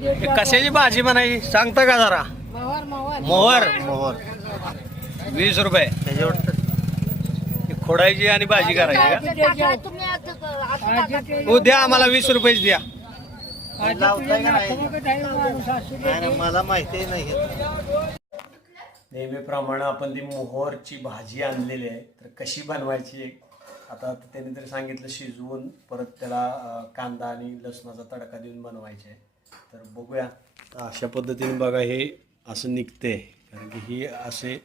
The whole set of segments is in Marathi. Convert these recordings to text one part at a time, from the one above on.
कशाची भाजी बनायची सांगता का जरा? मोहर 20 रुपये खोडायची आणि भाजी करायची का? द्या आम्हाला 20 रुपयेच द्या. मला माहिती नाही. नेहमीप्रमाणे आपण ती मोहरची भाजी आणलेली आहे, तर कशी बनवायची आता त्यांनी तरी सांगितलं शिजवून परत त्याला कांदा आणि लसणाचा तडका देऊन बनवायचे. तर बघूया अशा पद्धतीने बघा हे असं निघते, कारण की ही असे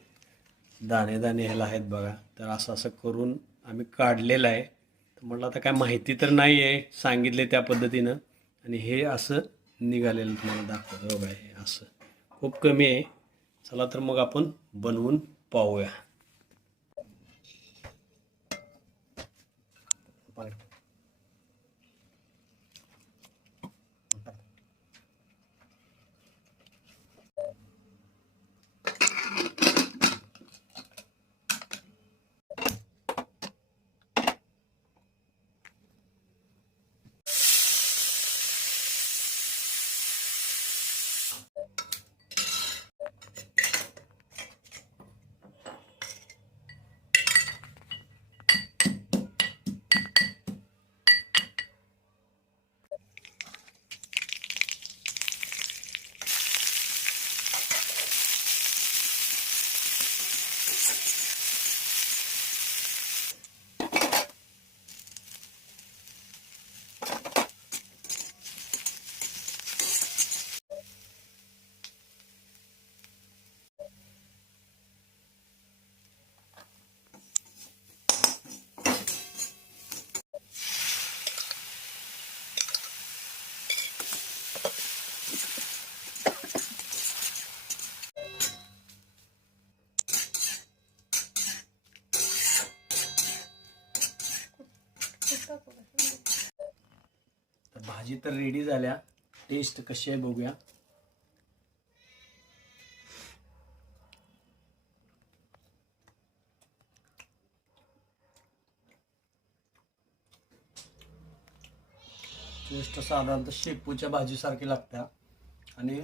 दाणे दाणे ह्याला आहेत बघा. तर असं असं करून आम्ही काढलेलं आहे. तर म्हटलं आता काय माहिती तर नाही आहे, सांगितले त्या पद्धतीनं, आणि हे असं निघालेलं तुम्हाला दाखवतो बघा. हे असं खूप कमी आहे. चला तर मग आपण बनवून पाहूया. तर भाजी तर रेडी झाल्या. टेस्ट कशी आहे बघूया. टेस्ट साधारणतः शेपूच्या भाजीसारखी लागते. आणि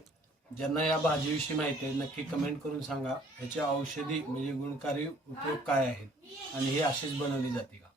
ज्यांना या भाजीविषयी माहिती आहे नक्की कमेंट करून सांगा, ह्याचे औषधी म्हणजे गुणकारी उपयोग काय आहेत आणि हे अशीच बनवली जाते का.